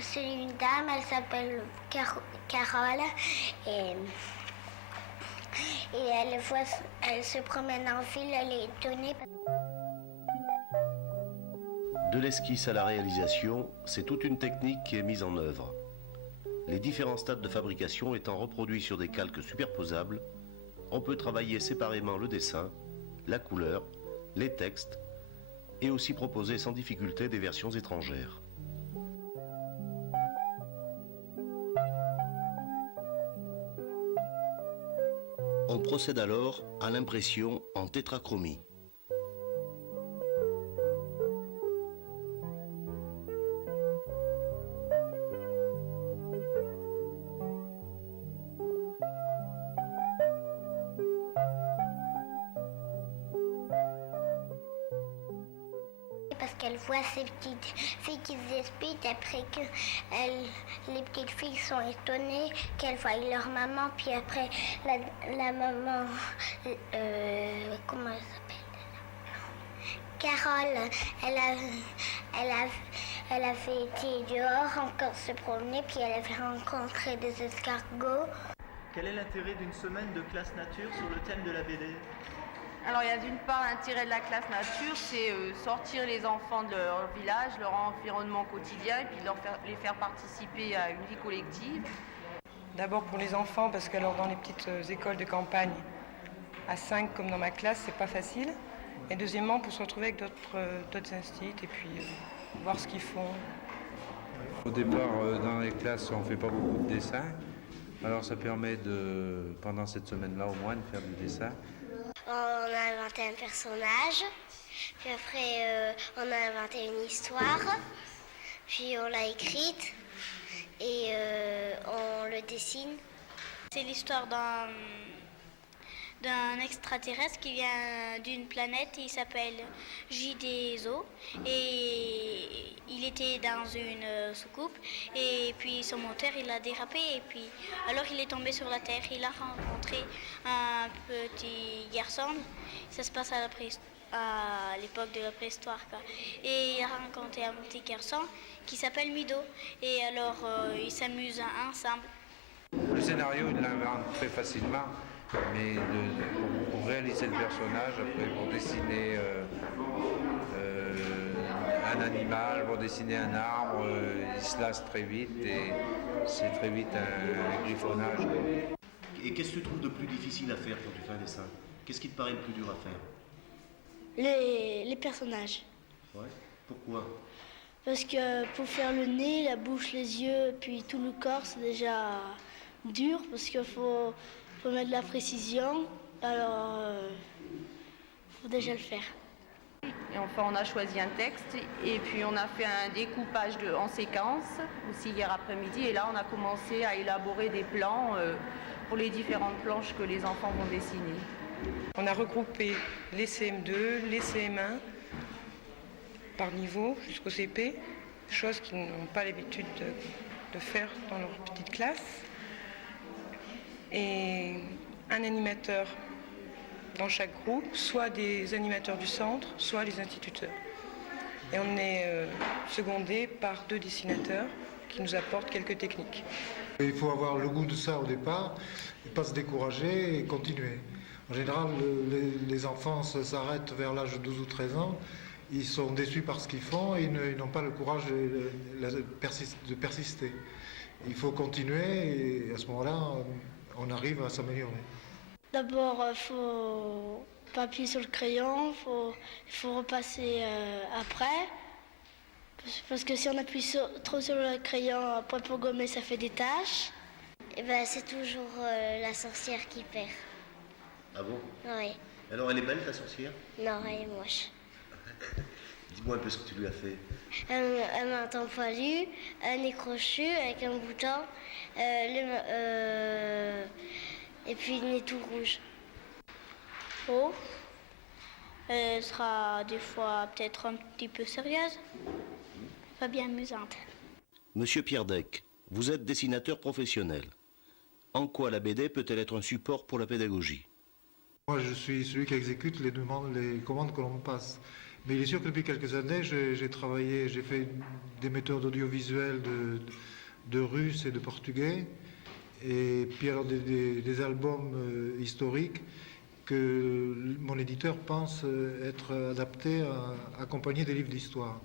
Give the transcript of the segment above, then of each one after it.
c'est une dame, elle s'appelle Carole et elle se promène en ville, elle est étonnée. De l'esquisse à la réalisation, c'est toute une technique qui est mise en œuvre. Les différents stades de fabrication étant reproduits sur des calques superposables, on peut travailler séparément le dessin, la couleur, les textes et aussi proposer sans difficulté des versions étrangères. On procède alors à l'impression en tétrachromie. Parce qu'elle voit ces petites filles qui se disputent après que les petites filles sont étonnées qu'elles voient leur maman, puis après la maman, comment elle s'appelle? Carole, elle avait été dehors encore se promener, puis elle avait rencontré des escargots. Quel est l'intérêt d'une semaine de classe nature sur le thème de la BD ? Alors il y a d'une part l'intérêt de la classe nature, c'est sortir les enfants de leur village, leur environnement quotidien et puis les faire participer à une vie collective. D'abord pour les enfants parce que alors dans les petites écoles de campagne, à 5 comme dans ma classe, c'est pas facile. Et deuxièmement pour se retrouver avec d'autres instituts et puis voir ce qu'ils font. Au départ dans les classes on fait pas beaucoup de dessins, alors ça permet pendant cette semaine-là au moins de faire du dessin. On a inventé un personnage, puis après on a inventé une histoire, puis on l'a écrite et on le dessine. C'est l'histoire d'un extraterrestre qui vient d'une planète, il s'appelle JDZO et il était dans une soucoupe et puis son moteur il a dérapé et puis alors il est tombé sur la Terre, il a rencontré un petit garçon, ça se passe à l'époque de la préhistoire quoi. Et il a rencontré un petit garçon qui s'appelle Mido et alors ils s'amusent ensemble. Le scénario il l'invente très facilement. Mais pour réaliser le personnage, après pour dessiner un animal, pour dessiner un arbre, il se lasse très vite et c'est très vite un griffonnage. Et qu'est-ce que tu trouves de plus difficile à faire quand tu fais un dessin? Qu'est-ce qui te paraît le plus dur à faire? Les personnages. Ouais. Pourquoi? Parce que pour faire le nez, la bouche, les yeux, puis tout le corps, c'est déjà dur parce qu'il faut mettre de la précision, alors faut déjà le faire. Et enfin on a choisi un texte et puis on a fait un découpage en séquence aussi hier après-midi et là on a commencé à élaborer des plans pour les différentes planches que les enfants vont dessiner. On a regroupé les CM2, les CM1 par niveau jusqu'au CP, chose qu'ils n'ont pas l'habitude de faire dans leur petite classe. Et un animateur dans chaque groupe, soit des animateurs du centre, soit les instituteurs. Et on est secondé par 2 dessinateurs qui nous apportent quelques techniques. Il faut avoir le goût de ça au départ, et pas se décourager et continuer. En général, les enfants s'arrêtent vers l'âge de 12 ou 13 ans, ils sont déçus par ce qu'ils font et ils n'ont pas le courage de persister. Il faut continuer et à ce moment-là, on arrive à s'améliorer. D'abord, il faut pas appuyer sur le crayon, il faut repasser après. Parce que si on appuie trop sur le crayon, après pour gommer, ça fait des taches. Et ben, c'est toujours la sorcière qui perd. Ah bon? Oui. Alors elle est belle ta sorcière? Non, elle est moche. Dis-moi un peu ce que tu lui as fait. Un menton poilu, un nez crochu avec un bouton, et puis le nez tout rouge. Oh, elle sera des fois peut-être un petit peu sérieuse, pas bien amusante. Monsieur Pierre Deck, vous êtes dessinateur professionnel. En quoi la BD peut-elle être un support pour la pédagogie? Moi, je suis celui qui exécute les commandes que l'on me passe. Mais il est sûr que depuis quelques années, j'ai fait des méthodes audiovisuelles de russe et de portugais, et puis alors des albums historiques que mon éditeur pense être adaptés à accompagner des livres d'histoire,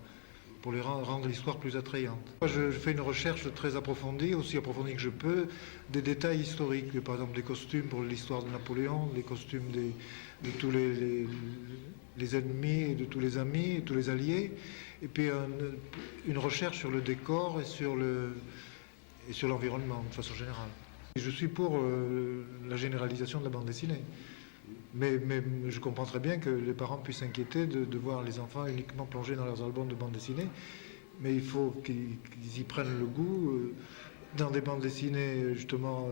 pour les rendre l'histoire plus attrayante. Je fais une recherche très approfondie, aussi approfondie que je peux, des détails historiques, par exemple des costumes pour l'histoire de Napoléon, les costumes de tous les ennemis, et de tous les amis, et tous les alliés, et puis une recherche sur le décor et sur l'environnement de façon générale. Je suis pour la généralisation de la bande dessinée. Mais je comprends très bien que les parents puissent s'inquiéter de voir les enfants uniquement plongés dans leurs albums de bande dessinée. Mais il faut qu'ils y prennent le goût, dans des bandes dessinées justement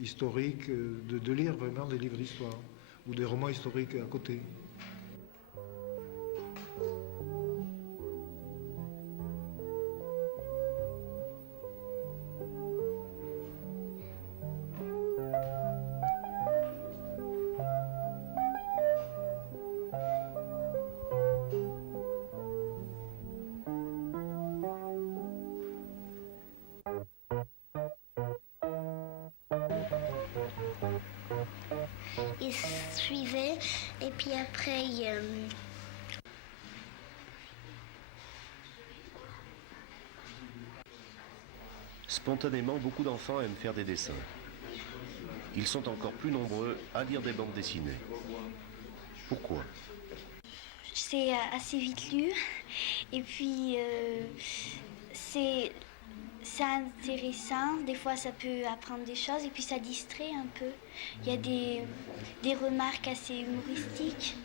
historiques, de lire vraiment des livres d'histoire ou des romans historiques à côté. Il suivait et puis après Spontanément, beaucoup d'enfants aiment faire des dessins. Ils sont encore plus nombreux à lire des bandes dessinées. Pourquoi ? c'est assez vite lu et puis c'est intéressant. Des fois ça peut apprendre des choses et puis ça distrait un peu. Il y a des remarques assez humoristiques.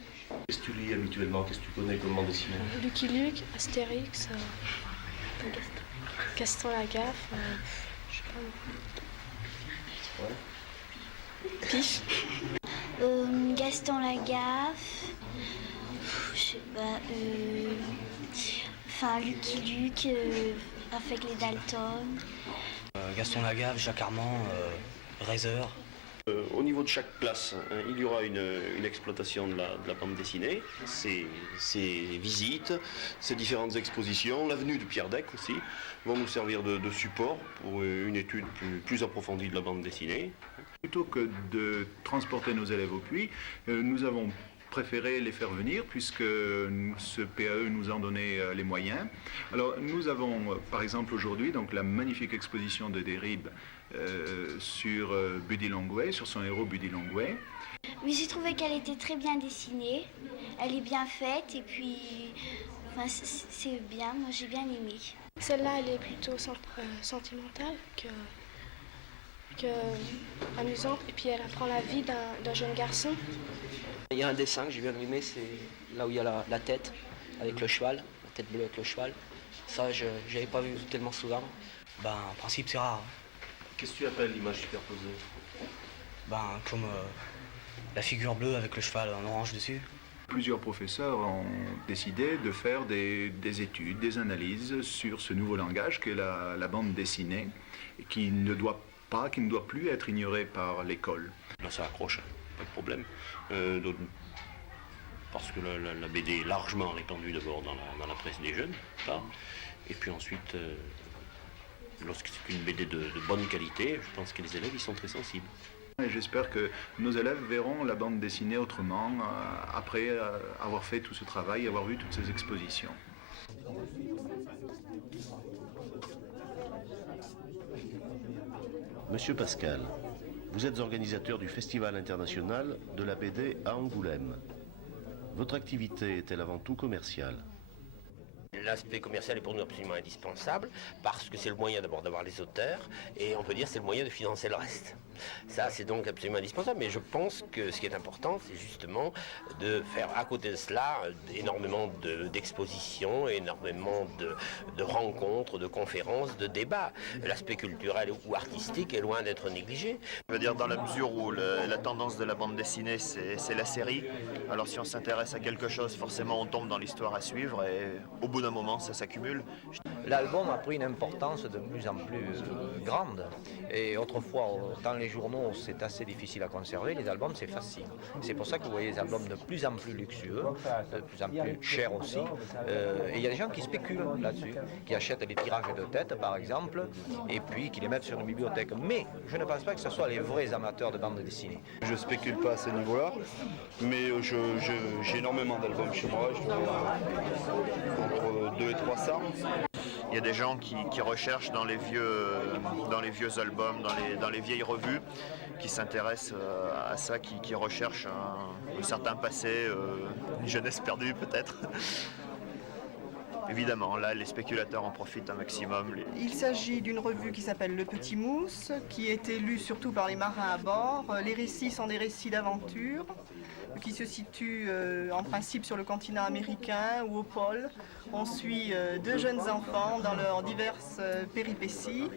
Qu'est-ce que tu lis habituellement? Qu'est-ce que tu connais comme bande dessinée? Lucky Luke, Astérix, Gaston Lagaffe, je sais pas. Pif. Gaston Lagaffe, je sais pas, enfin Lucky Luke, avec les Dalton. Gaston Lagaffe, Jacques Armand, Razor. Au niveau de chaque classe, il y aura une exploitation de la bande dessinée, ses visites, ses différentes expositions, l'avenue de Pierre Deck aussi, vont nous servir de support pour une étude plus approfondie de la bande dessinée. Plutôt que de transporter nos élèves au puits, nous avons préféré les faire venir puisque ce PAE nous en donnait les moyens. Alors nous avons par exemple aujourd'hui donc la magnifique exposition de Derrib sur Buddy Longway, sur son héros Buddy Longway. Mais j'ai trouvé qu'elle était très bien dessinée, elle est bien faite et puis enfin, c'est bien, moi j'ai bien aimé. Celle-là elle est plutôt sentimentale que amusante et puis elle apprend la vie d'un jeune garçon. Il y a un dessin que j'ai bien aimé, c'est là où il y a la tête avec le cheval, la tête bleue avec le cheval. Ça, je n'avais pas vu tellement souvent. En principe, c'est rare. Qu'est-ce que tu appelles l'image superposée? Comme la figure bleue avec le cheval en orange dessus. Plusieurs professeurs ont décidé de faire des études, des analyses sur ce nouveau langage qu'est la bande dessinée, et qui ne doit plus être ignoré par l'école. Là, ça accroche, pas de problème. Parce que la BD est largement répandue d'abord dans la presse des jeunes, là. Et puis ensuite, lorsque c'est une BD de bonne qualité, je pense que les élèves y sont très sensibles. Et j'espère que nos élèves verront la bande dessinée autrement après avoir fait tout ce travail, avoir vu toutes ces expositions. Monsieur Pascal, vous êtes organisateur du Festival international de la BD à Angoulême. Votre activité est-elle avant tout commerciale? L'aspect commercial est pour nous absolument indispensable parce que c'est le moyen d'abord d'avoir les auteurs et on peut dire c'est le moyen de financer le reste. Ça c'est donc absolument indispensable, mais je pense que ce qui est important c'est justement de faire à côté de cela énormément d'expositions, énormément de rencontres, de conférences, de débats. L'aspect culturel ou artistique est loin d'être négligé. Je veux dire dans la mesure où la tendance de la bande dessinée c'est la série, alors si on s'intéresse à quelque chose forcément on tombe dans l'histoire à suivre et au bout d'un moment ça s'accumule. L'album a pris une importance de plus en plus grande et autrefois autant les journaux, c'est assez difficile à conserver, les albums, c'est facile. C'est pour ça que vous voyez des albums de plus en plus luxueux, de plus en plus chers aussi. Et il y a des gens qui spéculent là-dessus, qui achètent des tirages de tête, par exemple, et puis qui les mettent sur une bibliothèque. Mais je ne pense pas que ce soit les vrais amateurs de bande dessinée. Je ne spécule pas à ce niveau-là, mais j'ai énormément d'albums chez moi, je dois entre 200 et 300. Il y a des gens qui recherchent dans les vieux albums, dans les vieilles revues, qui s'intéressent à ça, qui recherchent un certain passé, une jeunesse perdue peut-être. Évidemment, là, les spéculateurs en profitent un maximum. Il s'agit d'une revue qui s'appelle Le Petit Mousse, qui est lue surtout par les marins à bord. Les récits sont des récits d'aventure qui se situent en principe sur le continent américain ou au pôle. On suit deux jeunes enfants dans leurs diverses péripéties.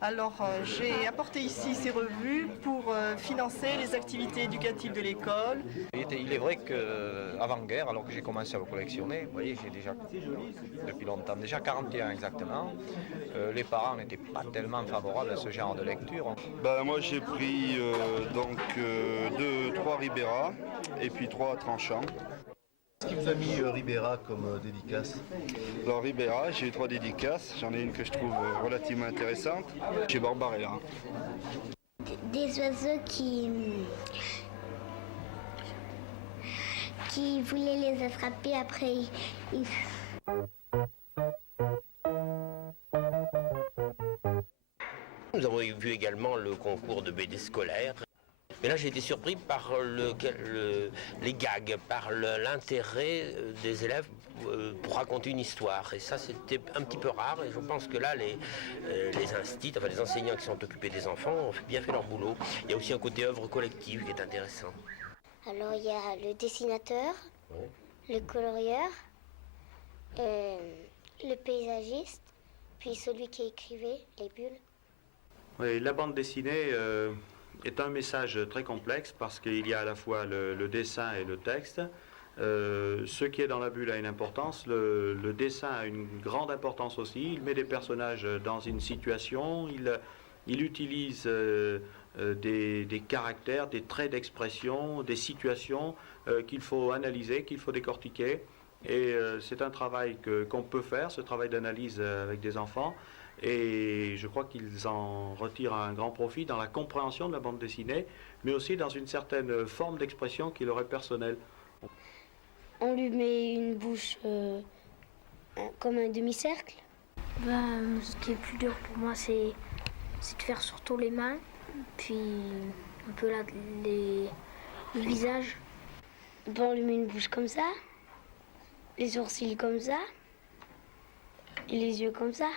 Alors j'ai apporté ici ces revues pour financer les activités éducatives de l'école. Il est vrai qu'avant-guerre, alors que j'ai commencé à le collectionner, vous voyez, j'ai déjà, depuis longtemps, déjà 41 exactement, les parents n'étaient pas tellement favorables à ce genre de lecture. Moi j'ai pris 3 Ribera et puis 3 tranchants. Qu'est-ce qui vous a mis Ribera comme dédicace? Alors Ribera, j'ai 3 dédicaces, j'en ai une que je trouve relativement intéressante, chez Barbarella. Des oiseaux qui voulaient les attraper, après Nous avons vu également le concours de BD scolaire. Mais là, j'ai été surpris par les gags, par l'intérêt des élèves pour raconter une histoire. Et ça, c'était un petit peu rare. Et je pense que là, les les enseignants qui sont occupés des enfants ont bien fait leur boulot. Il y a aussi un côté œuvre collective qui est intéressant. Alors, il y a le dessinateur, le colorieur, le paysagiste, puis celui qui écrivait les bulles. Oui, la bande dessinée est un message très complexe parce qu'il y a à la fois le dessin et le texte. Ce qui est dans la bulle a une importance, le dessin a une grande importance aussi. Il met des personnages dans une situation, il utilise des caractères, des traits d'expression, des situations qu'il faut analyser, qu'il faut décortiquer. Et c'est un travail qu'on peut faire, ce travail d'analyse avec des enfants. Et je crois qu'ils en retirent un grand profit dans la compréhension de la bande dessinée, mais aussi dans une certaine forme d'expression qui leur est personnelle. On lui met une bouche comme un demi-cercle. Ce qui est plus dur pour moi, c'est de faire surtout les mains, puis un peu le visage. On lui met une bouche comme ça, les sourcils comme ça, et les yeux comme ça.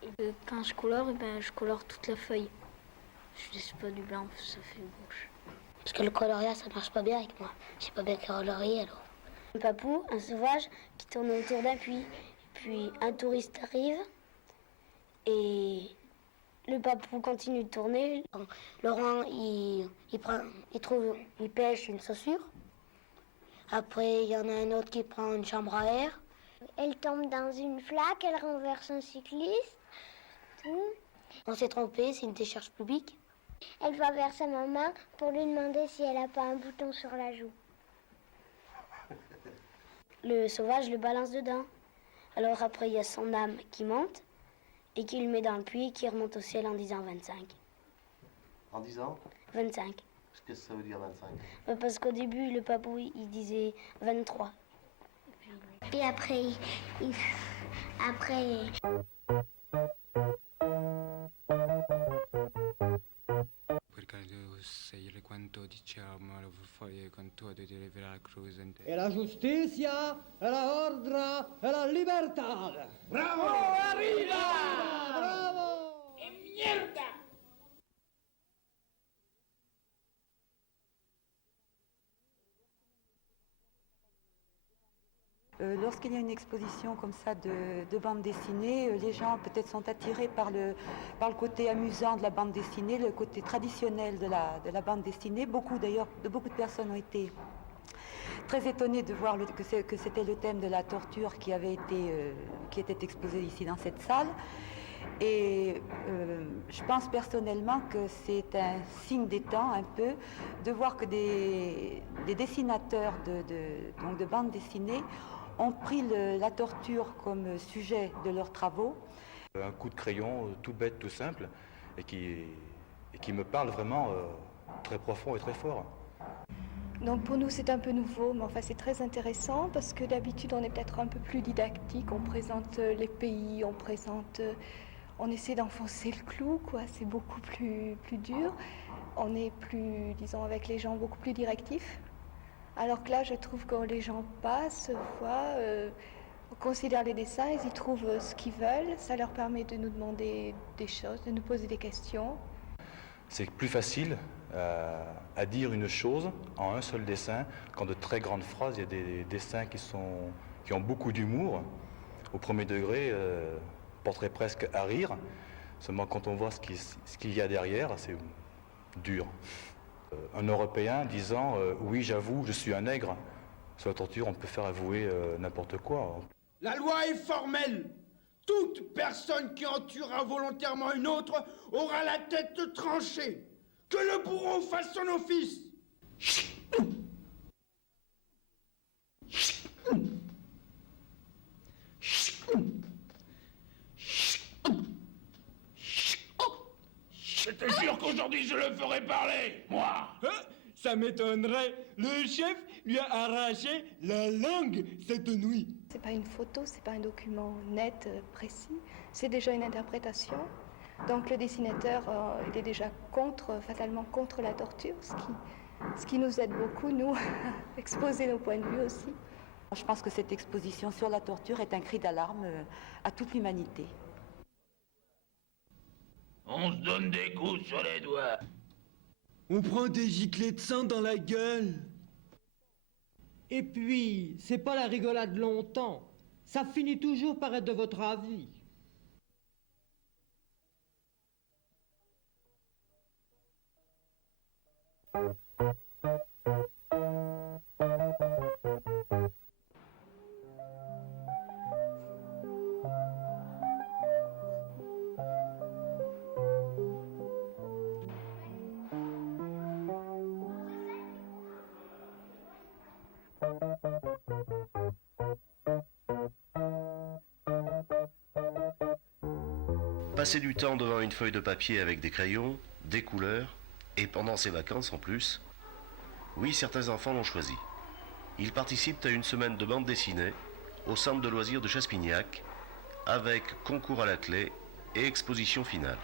Et quand je colore, je colore toute la feuille. Je laisse pas du blanc, ça fait bouche. Parce que le coloriage, ça marche pas bien avec moi. J'ai pas bien colorié alors. Un papou, un sauvage, qui tourne autour d'un puits. Puis un touriste arrive et le papou continue de tourner. Laurent, il pêche une chaussure. Après, il y en a un autre qui prend une chambre à air. Elle tombe dans une flaque, elle renverse un cycliste. On s'est trompé, c'est une décharge publique. Elle va vers sa maman pour lui demander si elle n'a pas un bouton sur la joue. Le sauvage le balance dedans. Alors après, il y a son âme qui monte et qui le met dans le puits et qui remonte au ciel en disant 25. En disant 25. Qu'est-ce que ça veut dire 25? Parce qu'au début, le papou, il disait 23. Et après, E la giustizia, e la ordine, e la libertà. Bravo! Arriva! Bravo! E mierda! Lorsqu'il y a une exposition comme ça de bande dessinée, les gens peut-être sont attirés par le côté amusant de la bande dessinée, le côté traditionnel de la bande dessinée. Beaucoup de personnes ont été très étonnées de voir que c'était le thème de la torture qui était exposé ici dans cette salle. Et je pense personnellement que c'est un signe des temps un peu de voir que des dessinateurs de bandes dessinées ont pris la torture comme sujet de leurs travaux. Un coup de crayon tout bête, tout simple, et qui me parle vraiment très profond et très fort. Donc pour nous c'est un peu nouveau, mais enfin c'est très intéressant parce que d'habitude on est peut-être un peu plus didactique, on présente les pays, on essaie d'enfoncer le clou, quoi. C'est beaucoup plus dur, on est plus, disons avec les gens, beaucoup plus directif. Alors que là je trouve que les gens passent, voient, considèrent les dessins, ils y trouvent ce qu'ils veulent, ça leur permet de nous demander des choses, de nous poser des questions. C'est plus facile à dire une chose en un seul dessin qu'en de très grandes phrases. Il y a des dessins qui ont beaucoup d'humour, au premier degré, porteraient presque à rire. Seulement quand on voit ce qu'il y a derrière, c'est dur. Un Européen disant oui, j'avoue, je suis un nègre. Sur la torture, on peut faire avouer n'importe quoi. La loi est formelle. Toute personne qui en tuera volontairement une autre aura la tête tranchée. Que le bourreau fasse son office. Je te jure qu'aujourd'hui je le ferai parler, moi. Ça m'étonnerait. Le chef lui a arraché la langue cette nuit. C'est pas une photo, c'est pas un document net, précis. C'est déjà une interprétation. Donc le dessinateur, il est déjà fatalement contre la torture, ce qui nous aide beaucoup, nous, à exposer nos points de vue aussi. Je pense que cette exposition sur la torture est un cri d'alarme à toute l'humanité. On se donne des coups sur les doigts. On prend des giclées de sang dans la gueule. Et puis, c'est pas la rigolade longtemps. Ça finit toujours par être de votre avis. Passer du temps devant une feuille de papier avec des crayons, des couleurs, et pendant ses vacances en plus, oui, certains enfants l'ont choisi. Ils participent à une semaine de bande dessinée au centre de loisirs de Chaspignac, avec concours à la clé et exposition finale.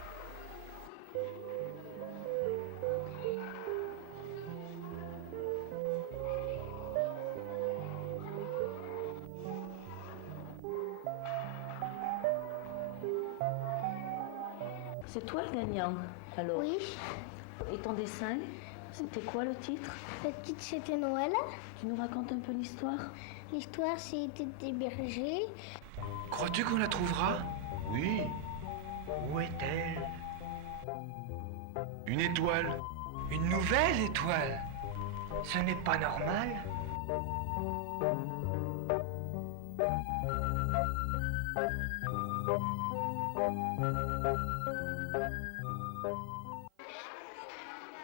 C'est toi le gagnant, alors? Oui. Et ton dessin, c'était quoi le titre? Le titre, c'était Noël. Tu nous racontes un peu l'histoire? L'histoire, c'était des bergers. Crois-tu qu'on la trouvera? Oui. Où est-elle? Une étoile. Une nouvelle étoile? Ce n'est pas normal.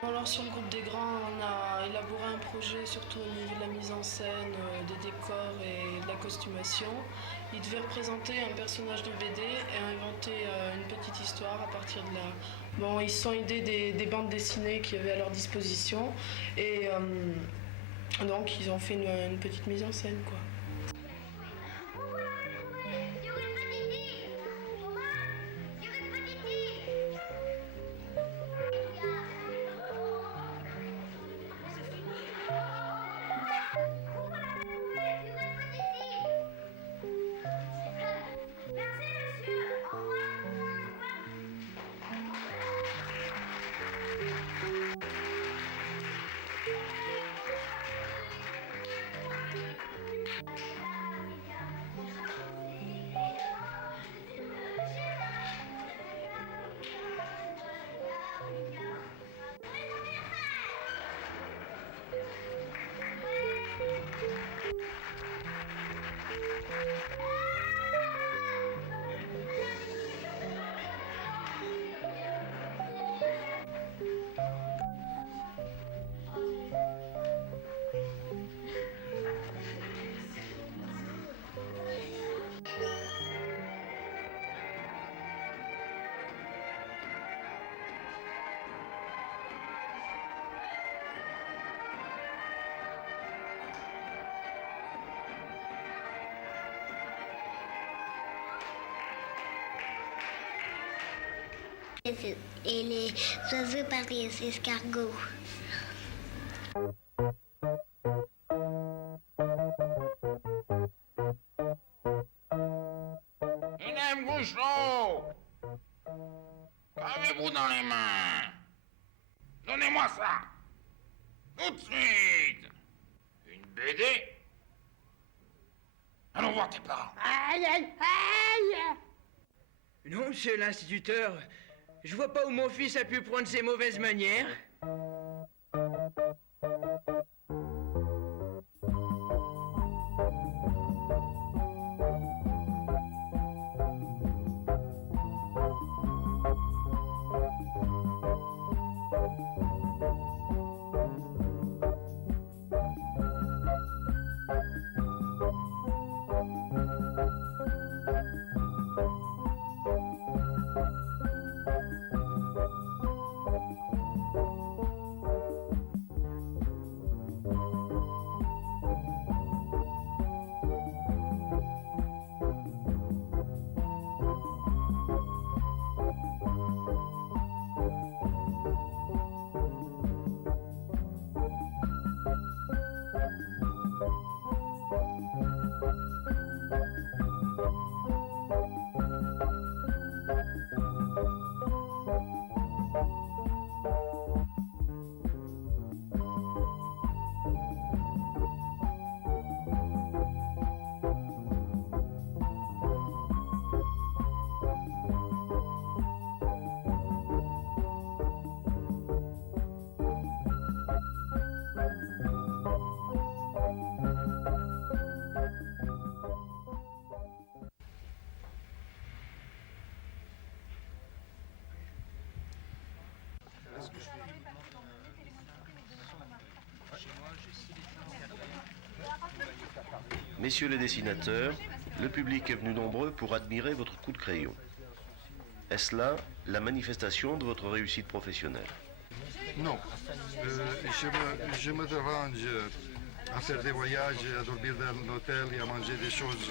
Alors sur le groupe des grands, on a élaboré un projet surtout au niveau de la mise en scène, des décors et de la costumation. Ils devaient représenter un personnage de BD et inventer une petite histoire à partir de là. Bon, ils se sont aidés des bandes dessinées qu'il y avait à leur disposition et donc ils ont fait une petite mise en scène, quoi. Et les oiseaux par les escargots. Mesdames Gouchot, qu'avez-vous dans les mains? Donnez-moi ça. Tout de suite. Une BD? Allons voir tes parents. Aïe, aïe, aïe! Non, monsieur l'instituteur, je vois pas où mon fils a pu prendre ses mauvaises manières. Messieurs les dessinateurs, le public est venu nombreux pour admirer votre coup de crayon. Est-ce là la manifestation de votre réussite professionnelle? Non. Je me dérange à faire des voyages, à dormir dans l'hôtel et à manger des choses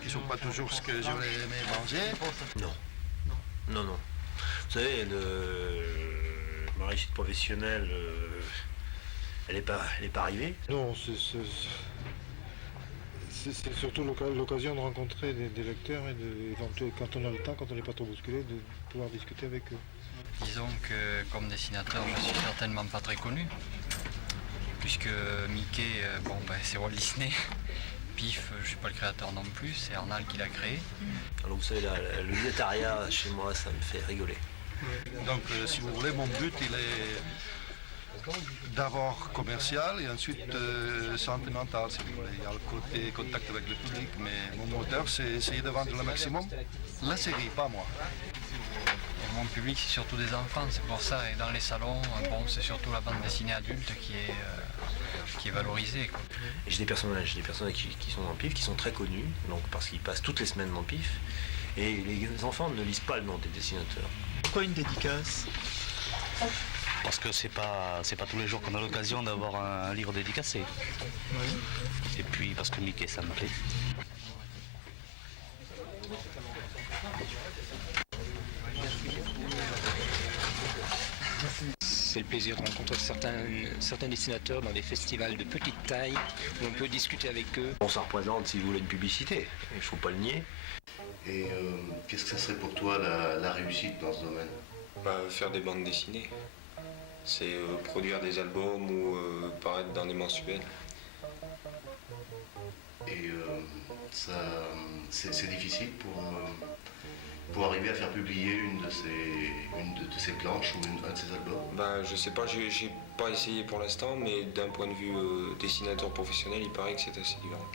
qui ne sont pas toujours ce que j'aurais aimé manger. Non. Non, non. Vous savez, ma réussite professionnelle, elle n'est pas arrivée. Non, c'est surtout l'occasion de rencontrer des lecteurs et quand on a le temps, quand on n'est pas trop bousculé, de pouvoir discuter avec eux. Disons que comme dessinateur, je suis certainement pas très connu, puisque Mickey, c'est Walt Disney. Pif, je suis pas le créateur non plus, c'est Arnal qui l'a créé. Alors vous savez, le guettariat chez moi, ça me fait rigoler. Donc si vous voulez, mon but il est d'abord commercial et ensuite sentimental, si vous voulez. Il y a le côté contact avec le public, mais mon moteur c'est essayer de vendre le maximum la série, pas moi. Et mon public c'est surtout des enfants, c'est pour ça, et dans les salons, c'est surtout la bande dessinée adulte qui est valorisée, quoi. J'ai des personnages qui sont dans Pif, qui sont très connus, donc parce qu'ils passent toutes les semaines dans Pif, et les enfants ne lisent pas le nom des dessinateurs. Pourquoi une dédicace? Parce que c'est pas tous les jours qu'on a l'occasion d'avoir un livre dédicacé. Oui. Et puis parce que Mickey, ça me plaît. C'est le plaisir de rencontrer certains dessinateurs dans des festivals de petite taille où on peut discuter avec eux. Ça représente, si vous voulez, une publicité, il ne faut pas le nier. Et qu'est-ce que ça serait pour toi la réussite dans ce domaine? Faire des bandes dessinées. C'est produire des albums ou paraître dans des mensuels. Et c'est difficile pour arriver à faire publier une de ces planches ou un de ces albums? Je sais pas, j'ai pas essayé pour l'instant, mais d'un point de vue dessinateur professionnel, il paraît que c'est assez différent.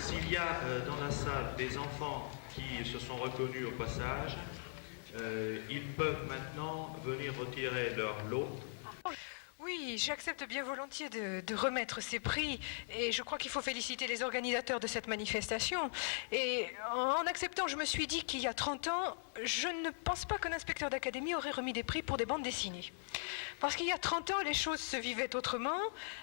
S'il y a dans la salle des enfants qui se sont reconnus au passage, ils peuvent maintenant venir retirer leur lot. Oui, Oui, j'accepte bien volontiers de remettre ces prix et je crois qu'il faut féliciter les organisateurs de cette manifestation. Et en acceptant, je me suis dit qu'il y a 30 ans, je ne pense pas qu'un inspecteur d'académie aurait remis des prix pour des bandes dessinées. Parce qu'il y a 30 ans, les choses se vivaient autrement.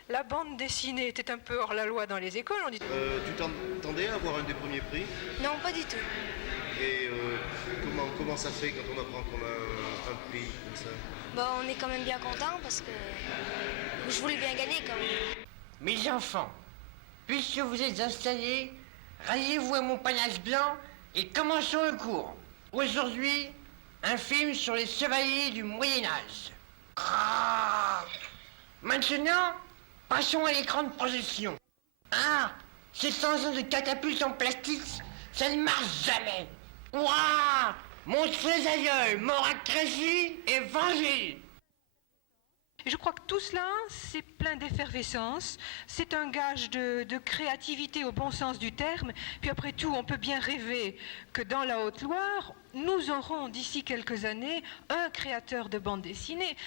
La bande dessinée était un peu hors la loi dans les écoles. Tu t'attendais à avoir un des premiers prix? Non, pas du tout. Et comment ça fait quand on apprend qu'on a un prix comme ça? Bon, on est quand même bien content parce que je voulais bien gagner quand même. Mes enfants, puisque vous êtes installés, ralliez-vous à mon panache blanc et commençons le cours. Aujourd'hui, un film sur les chevaliers du Moyen-Âge. Maintenant, passons à l'écran de projection. Ah, ces 100 ans de catapultes en plastique, ça ne marche jamais. Ouah! Montrez aïeul, Morat Crécy et vengé. Je crois que tout cela, c'est plein d'effervescence, c'est un gage de créativité au bon sens du terme, puis après tout, on peut bien rêver que dans la Haute-Loire, nous aurons d'ici quelques années un créateur de bande dessinée.